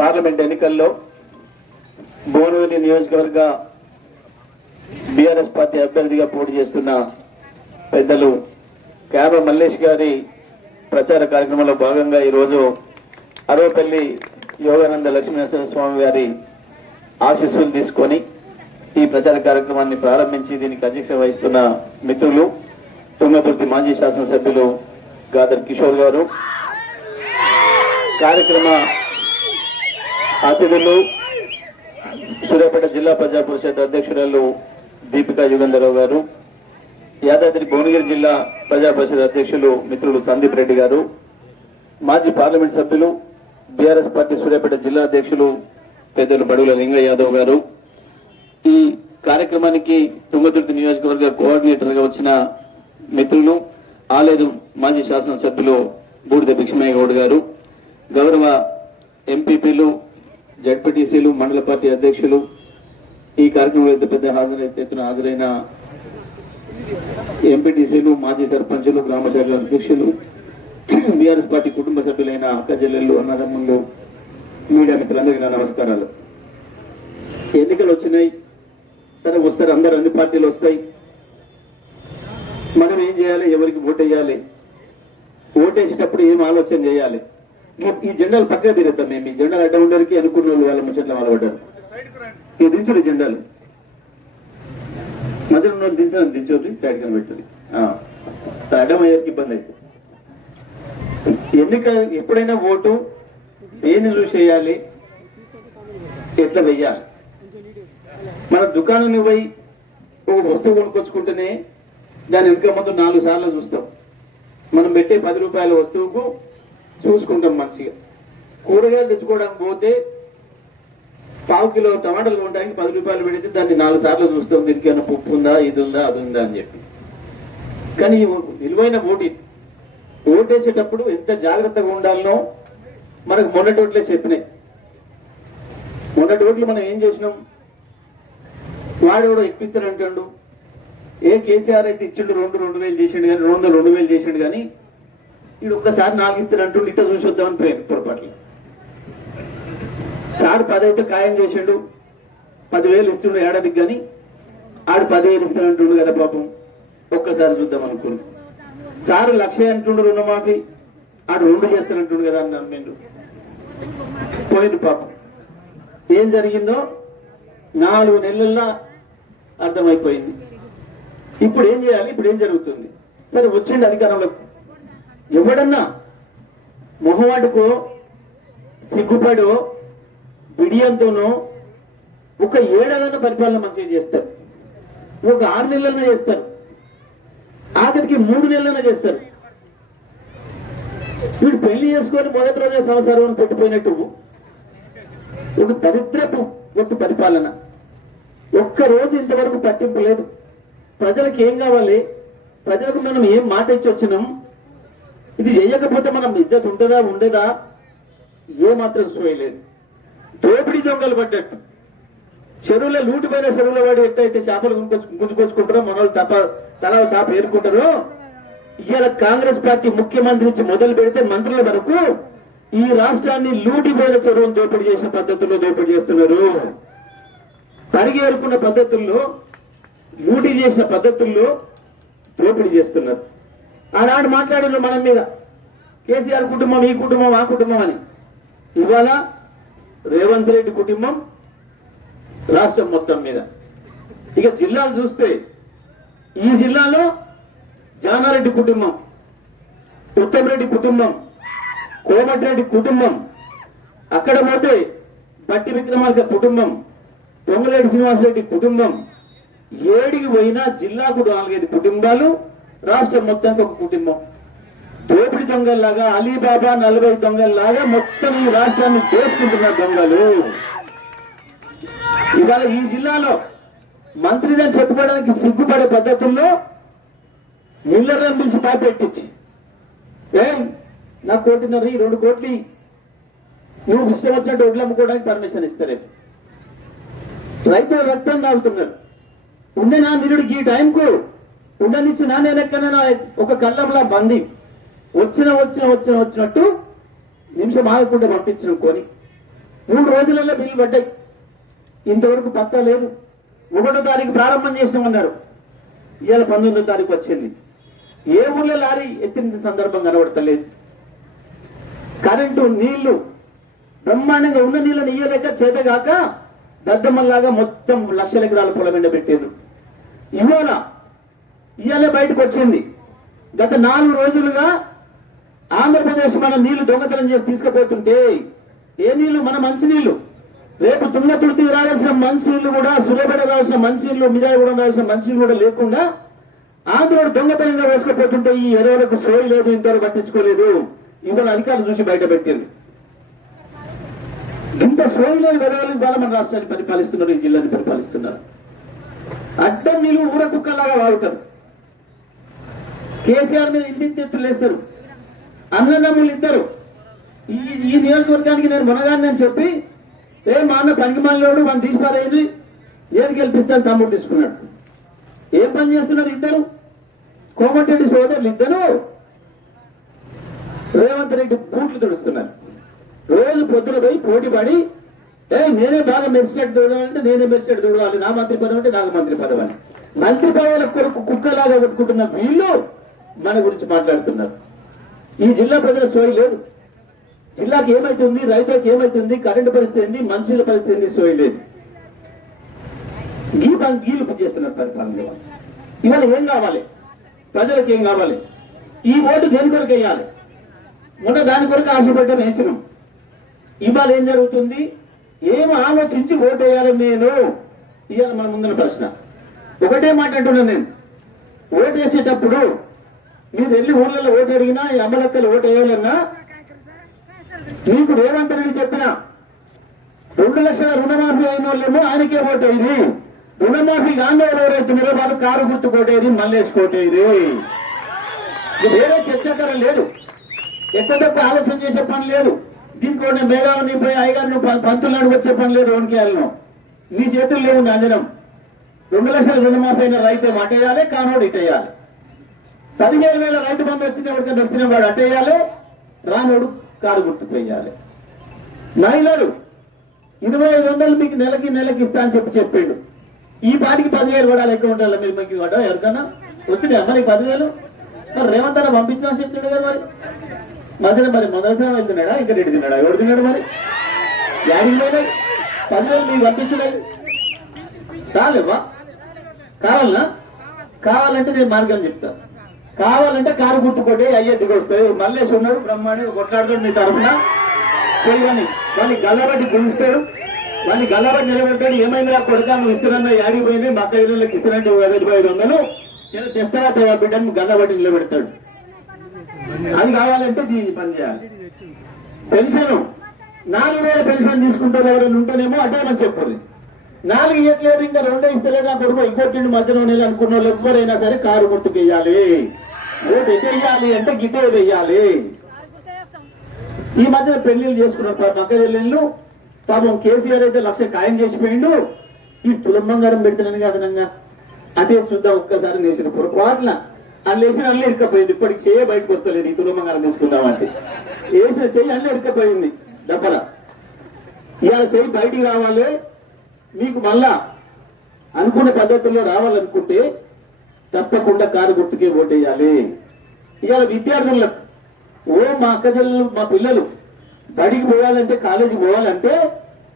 Parliament ఎన్నికల్లో భువనగిరి నియోజకవర్గ BRS party అభ్యర్థిగా పోటీ చేస్తున్న పెద్దలు క్యాబ మల్లేష్ గారి ప్రచార కార్యక్రమంలో భాగంగా ఈరోజు అరవపల్లి యోగానంద లక్ష్మీనరసింహ స్వామి గారి ఆశీస్సులు తీసుకొని ఈ ప్రచార కార్యక్రమాన్ని ప్రారంభించి దీనికి అధ్యక్షత వహిస్తున్న మిత్రులు తుంగతుర్తి మాజీ శాసనసభ్యులు గాదర్ కిషోర్ గారు. కార్యక్రమ అతిథులు సూర్యాపేట జిల్లా ప్రజా పరిషత్ అధ్యక్షురాలు దీపికా యుగంధరావు గారు యాదాద్రి భువనగిరి జిల్లా ప్రజా పరిషత్ అధ్యక్షులు మిత్రులు సందీప్ రెడ్డి గారు మాజీ పార్లమెంట్ సభ్యులు బీఆర్ఎస్ పార్టీ సూర్యాపేట జిల్లా అధ్యక్షులు పెద్దలు బడుగుల లింగ యాదవ్ గారు. ఈ కార్యక్రమానికి తుంగతుర్తి నియోజకవర్గ కోఆర్డినేటర్గా వచ్చిన మిత్రులు ఆలేదు మాజీ శాసనసభ్యులు బూడిద భిక్షమయ్య గౌడ్ గారు గౌరవ ఎంపీపీలు జడ్పీటీసీలు మండల పార్టీ అధ్యక్షులు ఈ కార్యక్రమంలో ఎంత పెద్ద హాజరైన ఎత్తున హాజరైన ఎంపీటీసీలు మాజీ సర్పంచులు గ్రామ శాఖ అధ్యక్షులు బీఆర్ఎస్ పార్టీ కుటుంబ సభ్యులైన అక్క చెల్లెళ్ళు అన్నదమ్ములు మీడియా మిత్రులందరికీ నా నమస్కారాలు. ఎన్నికలు వచ్చినాయి. సరే వస్తారు. అందరు అన్ని పార్టీలు వస్తాయి. మనం ఏం చేయాలి? ఎవరికి ఓటు వేయాలి ఓటేసేటప్పుడు ఏం ఆలోచన చేయాలి? ఈ- జెండాలు పక్కన తిరుగుతాం మేము. ఈ జెండాలు అడ్డ ఉండరికి అనుకున్న వాళ్ళు వాళ్ళ ముచ్చట్లు వాళ్ళు పడ్డారు. ఇక దించుడు జెండాలు. మధ్యలో ఉన్న వాళ్ళు దించడం సైడ్ కని అడ్డం అయ్యేకి ఇబ్బంది అయితే. ఎన్నిక ఎప్పుడైనా ఓటు దేన్ని చూసి వేయాలి ఎట్లా వెయ్యాలి? మన దుకాణం పోయి ఒక వస్తువు కొనుక్కొచ్చుకుంటేనే దాని వెనుక ముందు నాలుగు సార్లు చూస్తాం. మనం పెట్టే పది రూపాయల వస్తువుకు చూసుకుంటాం మంచిగా. కూరగాయలు తెచ్చుకోవడానికి పోతే పావు కిలో టమాటాలు కొనడానికి పది రూపాయలు పెడితే దాన్ని నాలుగు సార్లు చూస్తాం దీనికి ఏమైనా పప్పు ఉందా ఇది ఉందా అది ఉందా అని చెప్పి. కానీ విలువైన ఓటు ఓటేసేటప్పుడు ఎంత జాగ్రత్తగా ఉండాలనో మనకు మొన్నటి ఓట్లే చెప్పినాయి. మొన్నటి ఓట్లు మనం ఏం చేసినాం? వాడు కూడా ఎక్కిస్తానంటాడు ఏ కేసీఆర్ అయితే ఇచ్చిండు రెండు రెండు వేలు చేసిండు కానీ రెండు వందలు రెండు వేలు చేసిండు కానీ వీడు ఒక్కసారి నాలుగు ఇస్తానంటుండు ఇట్లా చూసి వద్దామని పోయాను పొరపాట్లు సార్ పదైతే ఖాయం చేసిండు. పదివేలు ఇస్తుండు ఏడాదికి కానీ ఆడు పదివేలు ఇస్తానంటుండు కదా పాపం. ఒక్కసారి చూద్దాం అనుకుని సారు లక్ష అంటుండు రుణమాఫీ. ఆడు రెండు చేస్తానంటుండు కదా అని నమ్మిండు. పోయిండు పాపం. ఏం జరిగిందో నాలుగు నెలల్లో అర్థమైపోయింది. ఇప్పుడు ఏం చేయాలి? ఇప్పుడు ఏం జరుగుతుంది? సరే వచ్చిండు అధికారంలో ఎవడన్నా మొహవాడుకో సిగ్గుపడో బిడియంతోనో ఒక ఏడాదన్న పరిపాలన మంచిగా చేస్తారు. ఒక ఆరు నెలలన్నా చేస్తారు. ఆఖరికి మూడు నెలలన్నా చేస్తారు. వీడు పెళ్ళి చేసుకొని మొదటి రోజే సంవత్సరం పెట్టిపోయినట్టు ఒక దరిద్రపు ఒక పరిపాలన. ఒక్క రోజు ఇంతవరకు పట్టింపు లేదు. ప్రజలకు ఏం కావాలి? ప్రజలకు మనం ఏం మాట ఇచ్చి వచ్చినాం ఇది చేయకపోతే మనం ఇజ్జత్ ఉంటుందా ఉండదా? ఏ మాత్రం సోయలేదు దోపిడీ దొంగలు పడ్డట్టు. చెరువులో లూటిపోయిన చెరువులో వాడి ఎట్టయితే చేపలు గుంజుకొచ్చుకుంటారో మన వాళ్ళు తప్ప తల చేప ఏరుకుంటారో ఇవాళ కాంగ్రెస్ పార్టీ ముఖ్యమంత్రి నుంచి మొదలు పెడితే మంత్రుల వరకు ఈ రాష్ట్రాన్ని లూటిపోయిన చెరువును దోపిడీ చేసిన పద్ధతుల్లో దోపిడీ చేస్తున్నారు. పరిగి ఏరుకున్న పద్ధతుల్లో లూటీ చేసిన పద్ధతుల్లో దోపిడీ చేస్తున్నారు. ఆనాడు మాట్లాడారు మనం మీద. కేసీఆర్ కుటుంబం ఈ కుటుంబం ఆ కుటుంబం అని. ఇవాళ రేవంత్ రెడ్డి కుటుంబం రాష్ట్రం మొత్తం మీద. ఇక జిల్లాలు చూస్తే ఈ జిల్లాలో జానారెడ్డి కుటుంబం ఉత్తమరెడ్డి కుటుంబం కోమటిరెడ్డి కుటుంబం అక్కడ పోతే బట్టి విక్రమార్క కుటుంబం పొంగలేటి శ్రీనివాసరెడ్డి కుటుంబం ఏడికి పోయినా జిల్లాకు నాలుగైదు కుటుంబాలు రాష్ట్రం మొత్తానికి ఒక కుటుంబం. దోపిడి దొంగల్లాగా అలీబాబా నలభై దొంగల్లాగా మొత్తం ఈ రాష్ట్రాన్ని చేసుకుంటున్న దొంగలు. ఇవాళ ఈ జిల్లాలో మంత్రిని చెప్పుకోవడానికి సిగ్గుపడే పద్ధతుల్లో మిల్లర్లను పిలిచి పాపెట్టించి ఏం నా కోటిన్నర ఈ రెండు కోట్లు నువ్వు ఇష్టం వచ్చినట్టు ఒడ్లు అమ్ముకోవడానికి పర్మిషన్ ఇస్తారే? రైతులు రక్తం తాగుతున్నారు. ఉండే నా నిరుడికి ఈ టైంకు ఉండనిచ్చి నా నేనెక్కడైనా ఒక కళ్ళంలా బంది. వచ్చిన వచ్చిన వచ్చిన వచ్చినట్టు నిమిషం ఆగకుండా పంపించిన కొని. మూడు రోజులలో బిల్లు పడ్డాయి. ఇంతవరకు పత్తా లేదు. ఒకటో తారీఖు ప్రారంభం చేసామన్నారు ఇవాళ పంతొమ్మిదో తారీఖు వచ్చింది. ఏ ఊళ్ళో లారీ ఎత్తిన సందర్భం కనబడతలేదు. కరెంటు నీళ్ళు బ్రహ్మాండంగా ఉన్న నీళ్ళని ఇయ్యలేక చేతగాక దద్దమ్మల్లాగా మొత్తం లక్షల ఎకరాల పొలం ఎండబెట్టారు ఇవాళ ఇవాళ బయటకు వచ్చింది. గత నాలుగు రోజులుగా ఆంధ్రప్రదేశ్ మన నీళ్ళు దొంగతనం చేసి తీసుకుపోతుంటే ఏ నీళ్ళు? మన మంచినీళ్ళు రేపు తుంగతుర్తి రావాల్సిన మంచినీళ్ళు కూడా సులభడ రావాల్సిన మంచినీళ్ళు మిజాయిగూడెం రావాల్సిన మంచినీళ్ళు కూడా లేకుండా ఆంధ్రుడు దొంగతనంగా వేసుకుపోతుంటే ఈ ఎరువులకు సోయి లేదు ఇంతవరకు పట్టించుకోలేదు. ఇవాళ అధికారులు చూసి బయట పెట్టింది ఇంత సోయి లేని వెరవలు ద్వారా మన రాష్ట్రాన్ని పరిపాలిస్తున్నారు ఈ జిల్లాని పరిపాలిస్తున్నారు. అడ్డం నీళ్ళు ఊర కుక్కలాగా వాడుతారు కేసీఆర్ మీద ఇంటి ఎత్తులు వేస్తారు అన్నదమ్ములు ఇద్దరు. ఈ ఈ నియోజకవర్గానికి నేను మునగాన్ని అని చెప్పి ఏ మా అన్న పనికి మనం మన తీసిపారేది ఏది గెలిపిస్తాను తమ్ముడు తీసుకున్నాడు. ఏం పని చేస్తున్నారు ఇద్దరు? కోమటిరెడ్డి సోదరులు ఇద్దరు. రేవంత్ రెడ్డి బూట్లు తుడుస్తున్నారు. రోజు పొద్దున పోయి పోటీ పడి ఏ నేనే బాగా మెరిసినట్టు చూడాలంటే నేనే మెరిసినట్టు చూడాలి నా మంత్రి పదవి అంటే నాకు మంత్రి పదవి అని. మంత్రి పదవుల కొరకు కుక్కలాగా కొట్టుకుంటున్న వీళ్ళు మన గురించి మాట్లాడుతున్నారు. ఈ జిల్లా ప్రజల సోయి లేదు. జిల్లాకి ఏమైతుంది రైతులకు ఏమైతుంది కరెంటు పరిస్థితి ఏంది మనుషుల పరిస్థితి ఏంది సోయి లేదు. గీ గీలు చేస్తున్నారు పరిపాలన ఇవాళ. ఇవాళ ఏం కావాలి? ప్రజలకు ఏం కావాలి? ఈ ఓటు దేని కొరకు వేయాలి? మొన్న దాని కొరకు ఆశపడ్డ వేసినాం. ఇవాళ ఏం జరుగుతుంది? ఏం ఆలోచించి ఓటు వేయాలి నేను? ఇవాళ మన ముందున్న ప్రశ్న. ఒకటే మాట అంటున్నాను నేను. ఓటు వేసేటప్పుడు మీరు వెళ్ళి ఊళ్ళలో ఓటు అడిగినా ఈ అమ్మలక్కలు ఓటు వేయాలన్నా మీకు రేవంత్ రెడ్డి చెప్పిన రెండు లక్షల రుణమాఫీ అయిన వాళ్ళేమో ఆయనకే ఓటేది రుణమాఫీ గాంధీ ఎవరైతున్నారో వాళ్ళు కారు గుర్తు కొట్టేది మల్లేసి కొట్టేది. ఇది వేరే చర్చకరం లేదు. ఎక్కడొక్క ఆలోచన చేసే పని లేదు. దీనికి నేను మేఘావని పోయి అయ్యగారిని పంతులు నడుపు వచ్చే పని లేదు వంకాయలను నీ చేతులు లేవు అందరం రెండు లక్షల రుణమాఫీ అయిన రైతే అటేయాలి కానోడు ఇటేయాలి. పదిహేను వేల రైతు బంధు వచ్చిన ఎవరికైనా వస్తున్న వాడు అటేయాలి రానోడు కారు గుర్తుపోయాలి మహిళలు ఇరవై ఐదు వందలు మీకు నెలకి నెలకి ఇస్తా అని చెప్పి చెప్పిండు. ఈ పాటికి పదివేలు కూడా లెక్క ఉండాలి మీరు మీకు ఇవ్వడం ఎవరికన్నా? వచ్చినాయి మరి పదివేలు. మరి రేవంత్ అన్న పంపించిన చెప్తుండే కదా మరి? మధ్యన మరి మొదటిసారి వెళ్తున్నాడా ఇక్కడ రెడ్డి తిన్నాడా? ఎవరు తిన్నాడు మరి? యాడికి పోయినాయి? పదివేలు మీకు పంపించలేదు. కాలేవా? కావాలనా? కావాలంటే నేను మార్గం చెప్తా. కావాలంటే కారు గుట్టుకోటి అయ్యే దిగొస్తాయి మల్లేష్ ఉన్నాడు బ్రహ్మాండ కొట్లాడుతాడు నీ తరఫున. తెలియని వాళ్ళు గల్లబట్టి గుంచుతాడు వాళ్ళు గల్లబట్టి నిలబెట్టాడు ఏమైంది ఆ కొడుక నువ్వు ఇస్తున్నా యాడికి మక్క మా ఇళ్ళకి ఇస్తున్నట్టు ఐదు ఐదు వందలు. నేను తెస్తారా తేవా బిడ్డను? గల్లబట్టి నిలబెడతాడు. అది కావాలంటే దీన్ని పని చేయాలి. పెన్షన్. నాలుగు వేల పెన్షన్ తీసుకుంటారు ఎవరైనా ఉంటేనేమో అదే మనం చెప్పాలి. నాలుగు ఇవ్వట్లేదు ఇంకా రెండో ఇస్తలేదు నా కొడుకు ఇంకోటి మధ్యలో నెల అనుకున్న వాళ్ళు ఎవరైనా సరే కారు గుర్తుకు వెయ్యాలి ఓటు ఎటు వెయ్యాలి అంటే గిట్టే వేయాలి ఈ మధ్యన పెళ్ళిళ్ళు చేసుకున్నారు పాపం పక్క చెల్లెళ్ళు పాపం కేసీఆర్ అయితే లక్ష ఖాయం చేసిపోయిండు. ఈ తులంబంగారం పెడుతున్నాను అదనంగా అదే చూద్దాం ఒక్కసారి నేసిన పొరపాటున. అల్లు వేసిన అల్లే ఇరుకపోయింది ఇప్పటికి చేయ బయటకు వస్తలేదు ఈ తులంబంగారం తీసుకుందామంటే వేసిన చెయ్యి అల్లే ఇరుకపోయింది డబ్బల. ఇవాళ చెయ్యి బయటికి రావాలి. మీకు మళ్ళా అనుకున్న పద్ధతుల్లో రావాలనుకుంటే తప్పకుండా కారు గుర్తుకే ఓటేయాలి. ఇవాళ విద్యార్థులకు ఓ మా అక్కజల్లు మా పిల్లలు బడికి పోవాలంటే కాలేజీకి పోవాలంటే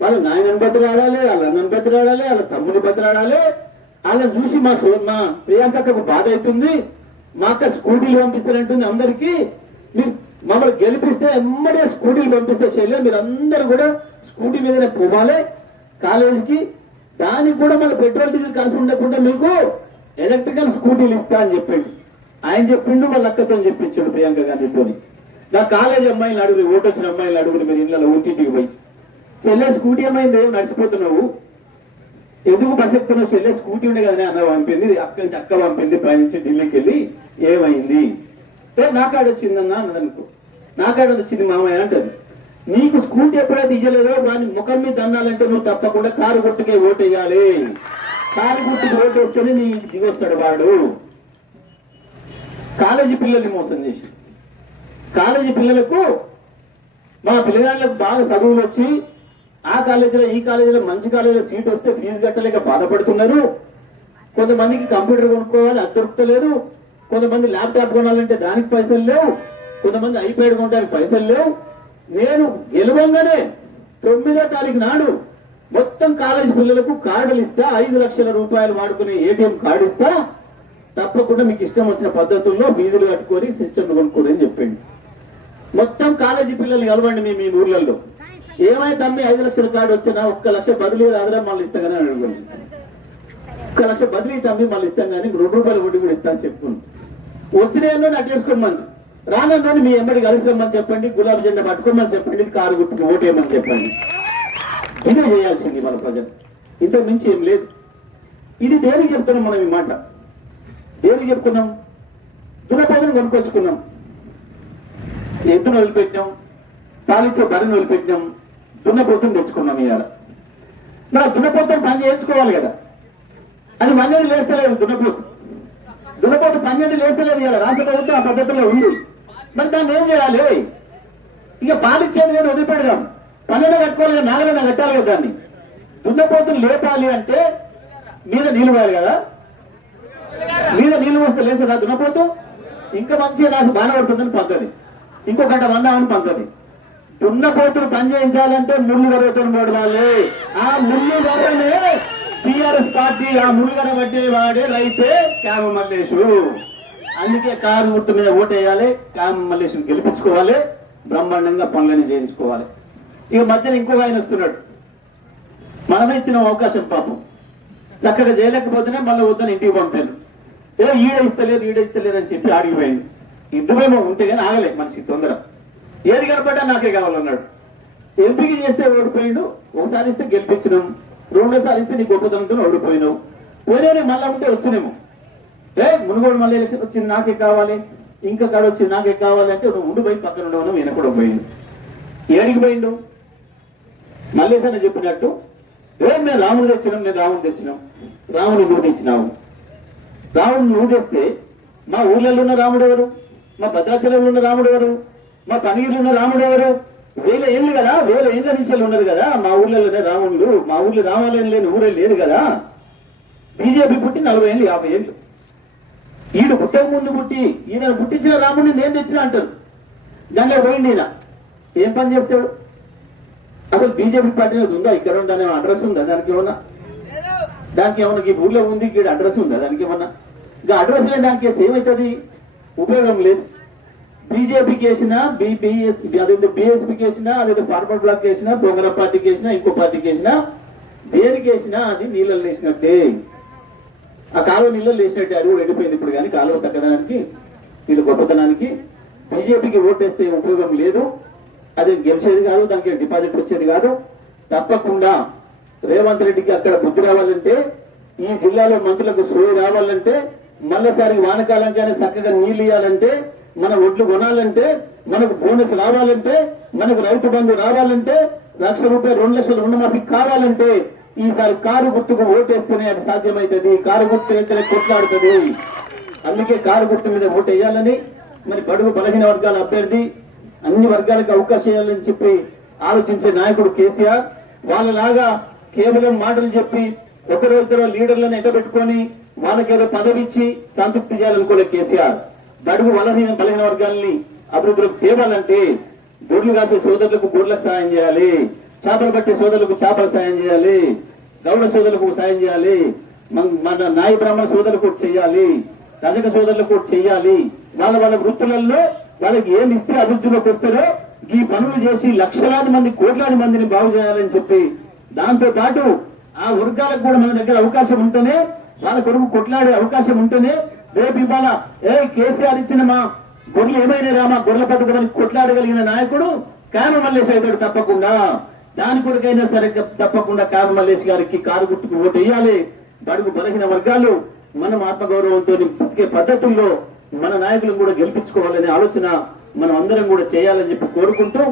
వాళ్ళ నాయనని బతిరాడాలి వాళ్ళ అన్నని బతిరాడాలి వాళ్ళ తమ్ముని బతిరాడాలి వాళ్ళని చూసి మా సో మా ప్రియాంకకు బాధ అవుతుంది. మా అక్క స్కూటీలు పంపిస్తారంటుంది అందరికీ. మీరు మమ్మల్ని గెలిపిస్తే ఎమ్మడే స్కూటీలు పంపిస్తే శైలి మీరు అందరూ కూడా స్కూటీ మీదనే పోవాలి. కాలేజీకి దానికి కూడా మళ్ళీ పెట్రోల్ డీజిల్ కలిసి ఉండకుండా మీకు ఎలక్ట్రికల్ స్కూటీలు ఇస్తా అని చెప్పిండు. ఆయన చెప్పిండు వాళ్ళ అక్కతో చెప్పించాడు ప్రియాంక గాంధీతో నా కాలేజ్ అమ్మాయిలు అడుగురు ఓటు వచ్చిన అమ్మాయిలు అడుగురు మీరు ఇళ్ళలో ఊటింటికి పోయి. చెల్లె స్కూటీ అమ్మాయింది నడిచిపోతున్నావు. ఎందుకు బస్ ఎక్కుతున్నావు? చెల్లె స్కూటీ ఉండే కదా అన్న పంపింది అక్క నుంచి అక్క పంపింది పై ఢిల్లీకి వెళ్ళి ఏమైంది? ఏ నా కాడ వచ్చిందన్నా అన్నదనుకో. నా కాడ వచ్చింది మామయ్య అంటది. నీకు స్కూటీ ఎప్పుడైతే ఇయ్యలేదో వాని ముఖం మీద దన్నాలంటే నువ్వు తప్పకుండా కారు గుట్టుకే ఓటు వేయాలి కారు గుట్టుకు ఓటు వేసుకొని నీ దిగొస్తాడు వాడు. కాలేజీ పిల్లల్ని మోసం చేసి. కాలేజీ పిల్లలకు మా పిల్లగాళ్ళకు బాగా చదువులు వచ్చి ఆ కాలేజీలో ఈ కాలేజీలో మంచి కాలేజీలో సీట్ వస్తే ఫీజు కట్టలేక బాధపడుతున్నారు. కొంతమందికి కంప్యూటర్ కొనుక్కోవాలి అది దొరుకుతలేదు. కొంతమంది ల్యాప్టాప్ కొనాలంటే దానికి పైసలు లేవు. కొంతమంది ఐప్యాడ్ కొనడానికి పైసలు లేవు. నేను గెలవంగానే తొమ్మిదో తారీఖు నాడు మొత్తం కాలేజ్ పిల్లలకు కార్డులు ఇస్తా ఐదు లక్షల రూపాయలు వాడుకునే ఏటీఎం కార్డు ఇస్తా. తప్పకుండా మీకు ఇష్టం వచ్చిన పద్ధతుల్లో ఫీజులు కట్టుకొని సిస్టమ్ కొనుక్కోండి అని చెప్పింది మొత్తం కాలేజీ పిల్లలు కలవండి మీ మీ ఊర్లలో. ఏమైతే అమ్మి ఐదు లక్షల కార్డు వచ్చినా ఒక్క లక్ష బదిలీ రాదురా మళ్ళీ ఇస్తాం కానీ అడుగుతుంది. ఒక్క లక్ష బదిలీ తమ్మి మళ్ళీ ఇస్తాం కానీ రెండు రూపాయలు వడ్డీ కూడా ఇస్తాను చెప్పుకున్నాను వచ్చిన ఎన్నో నట్టేసుకోమని రానన్నోని మీ అందరు కలిసి రమ్మని చెప్పండి గులాబీ జెండా పట్టుకోమని చెప్పండి కారు గుర్తుకు ఓటేయమని చెప్పండి. ఇదే చేయాల్సింది మన ప్రజలు. ఇంత మించి ఏం లేదు. ఇది దేనికి చెప్తున్నాం మనం ఈ మాట? దేనికి చెప్తున్నాం? దురపదను కొనుక్కొచ్చుకున్నాం ఎద్దును వదిలిపెట్టినాం పాలిచ్చే బరిని వదిలిపెట్టినాం దున్నపోతుని తెచ్చుకున్నాం ఇవాళ. మరి దున్నపోతం పని చేయించుకోవాలి కదా. అది మంజడి లేస్తలేదు దున్నపోతు. దున్నపోతు పన్నెండు లేస్తలేదు ఇవాళ. రాష్ట్ర ప్రభుత్వం ఆ పద్ధతిలో ఉంది. మరి దాన్ని ఏం చేయాలి? ఇక పాలిచ్చేది నేను వదిలిపెడదాం పన్నెండు కట్టుకోవాలి నాలుగైనా కట్టాలి కదా దాన్ని. దున్నపోతులు లేపాలి అంటే మీద నీళ్ళు పోయాలి కదా? మీద నీళ్ళు వస్తే లేసదా దున్నపోతూ? ఇంకా మంచిగా నాకు బాగా పడుతుందని పంతది. ఇంకో గంట వందామని పంతది. దున్నపోతులు పని చేయించాలంటే ముళ్ళు గరవతో పడవాలి. ఆ ముళ్ళు గరవనే టిఆర్ఎస్ పార్టీ ఆ ముళ్ళు గర వాడే రైతే క్యామ మల్లేశు. అందుకే కారు గుర్తు మీద ఓటేయాలి క్యామ మల్లేషన్ గెలిపించుకోవాలి బ్రహ్మాండంగా పనులని చేయించుకోవాలి. ఇక మధ్యన ఇంకొక ఆయన వస్తున్నాడు. మనమే ఇచ్చిన అవకాశం పాపం. చక్కగా చేయలేకపోతేనే మళ్ళీ వద్దని ఇంటికి పంపాను. ఏ ఈడ ఇస్తలేరు ఈడ ఇస్తలేరు అని చెప్పి ఆగిపోయింది. ఇద్దరేమో ఉంటే కానీ ఆగలే మనిషి తొందర. ఏది కనపడ్డా నాకే కావాలన్నాడు. ఎంపిక చేస్తే ఓడిపోయిండు ఒకసారి ఇస్తే గెలిపించినాం రెండోసారి ఇస్తే నీ గొప్పతనంతో ఓడిపోయినావు పోయినా మళ్ళా ఉంటే వచ్చినేమో. ఏ మునుగోడు మళ్ళీ ఎలక్షన్ వచ్చింది నాకే కావాలి. ఇంకా కాడ వచ్చింది నాకే కావాలంటే నువ్వు ఉండిపోయి పక్కన ఉండవనం ఈయన కూడా పోయింది. ఏడికి పోయిండు? మల్లేసన్న చెప్పినట్టు ఏ మేము రాముడు తెచ్చినాం మేము రాముడు తెచ్చినాం. రాముడు నువ్వు తెచ్చినావు. రాముడు నువ్వు తెస్తే మా ఊర్లలో ఉన్న రాముడు ఎవరు? మా భద్రాచలంలో ఉన్న రాముడు ఎవరు? మా పనిగిరిలో ఉన్న రాముడు ఎవరు? వేల ఏళ్ళు కదా వేల ఏళ్ళ నుంచి ఉన్నారు కదా మా ఊర్లలోనే రాముళ్ళు మా ఊర్లో రామాలయం లేని ఊరే లేదు కదా. బీజేపీ పుట్టి నలభై ఏళ్ళు యాభై ఏళ్ళు. ఈయన పుట్టక ముందు పుట్టి ఈయన పుట్టించిన రాముడిని నేను తెచ్చిన అంటారు. దాంట్లో పోయింది ఈయన. ఏం పని చేస్తాడు? అసలు బీజేపీ పార్టీ ఉందా? ఇక్కడ ఉందా? అడ్రస్ ఉందా? దానికి ఏమన్నా? దానికి ఏమన్నా? ఈ ఊర్లో ఉంది ఇక్కడ అడ్రస్ ఉందా? దానికి ఏమన్నా? ఇంకా అడ్రస్ లేని దానికి వేస్తే ఏమవుతుంది ఉపయోగం లేదు. బీజేపీకి వేసినా బీబీఎస్ అదే బీఎస్పీకి వేసినా అదే ఫార్మర్ బ్లాక్ వేసినా బొంగర పార్టీకి వేసినా ఇంకో పార్టీకి వేసినా దేనికి వేసినా అది నీళ్ళల్లో వేసినట్టే. ఆ కాలువ నీళ్ళు లేచినట్టు అడుగు వెళ్ళిపోయింది ఇప్పుడు కానీ కాలువ చక్కడానికి వీళ్ళ గొప్పతనానికి. బీజేపీకి ఓటేస్తే ఉపయోగం లేదు. అది గెలిచేది కాదు దానికి డిపాజిట్ వచ్చేది కాదు. తప్పకుండా రేవంత్ రెడ్డికి అక్కడ బుద్ధి రావాలంటే ఈ జిల్లాలో మంత్రులకు సోయి రావాలంటే మళ్ళీసారి వానకాలంగానే చక్కగా నీళ్ళు ఇవ్వాలంటే మన ఒడ్లు కొనాలంటే మనకు బోనస్ రావాలంటే మనకు రైతు బంధు రావాలంటే లక్ష రూపాయలు రెండు లక్షలు రుణమాఫీ కావాలంటే ఈసారి కారు గుర్తుకు ఓటేస్తేనే అది సాధ్యమవుతుంది కారు గుర్తు వెళ్తేనే కొట్లాడుతుంది. అందుకే కారు గుర్తు మీద ఓటు వేయాలని మరి బడుగు బలహీన వర్గాల అభ్యర్థి అన్ని వర్గాలకు అవకాశం ఇవ్వాలని చెప్పి ఆలోచించే నాయకుడు కేసీఆర్. వాళ్ళలాగా కేవలం మాటలు చెప్పి ఒకరో లీడర్లను ఎగబెట్టుకొని వాళ్ళకేదో పదవి ఇచ్చి సంతృప్తి చేయాలనుకోలే కేసీఆర్. బడుగు బలహీన బలహీన వర్గాల్ని అభివృద్ధిలోకి తేవాలంటే గొడ్లు కాసే సోదరులకు గొడ్లకు సాయం చేయాలి. చేపలు పట్టే సోదరులకు చేపల సాయం చేయాలి. గౌడ సోదరులకు సాయం చేయాలి. మన- నాయ బ్రాహ్మణ సోదరులకు కూడా చేయాలి రజక సోదరులకు కూడా చేయాలి వాళ్ళ వాళ్ళ వృత్తులలో వాళ్ళకి ఏం ఇస్తే అభివృద్ధిలోకి వస్తారో ఈ పనులు చేసి లక్షలాది మంది కోట్లాది మందిని బాగు చేయాలని చెప్పి దాంతో పాటు ఆ వర్గాలకు కూడా మన దగ్గర అవకాశం ఉంటేనే వాళ్ళ కొరకు కొట్లాడే అవకాశం ఉంటేనే రేపు ఇవాళ ఏ కేసీఆర్ ఇచ్చిన మా గొర్రెలు ఏమైనా రామా గొర్రెల పట్టుకోవడానికి కొట్లాడగలిగిన నాయకుడు కామ మల్లేష్ అవుతాడు తప్పకుండా. దాని కొరకైనా సరే తప్పకుండా కారు మల్లేష్ గారికి కారు గుర్తుకు ఓటు వేయాలి. బడుగు బలహీన వర్గాలు మనం ఆత్మగౌరవంతో బతికే పద్ధతుల్లో మన నాయకులను కూడా గెలిపించుకోవాలనే ఆలోచన మనం అందరం కూడా చేయాలని చెప్పి కోరుకుంటూ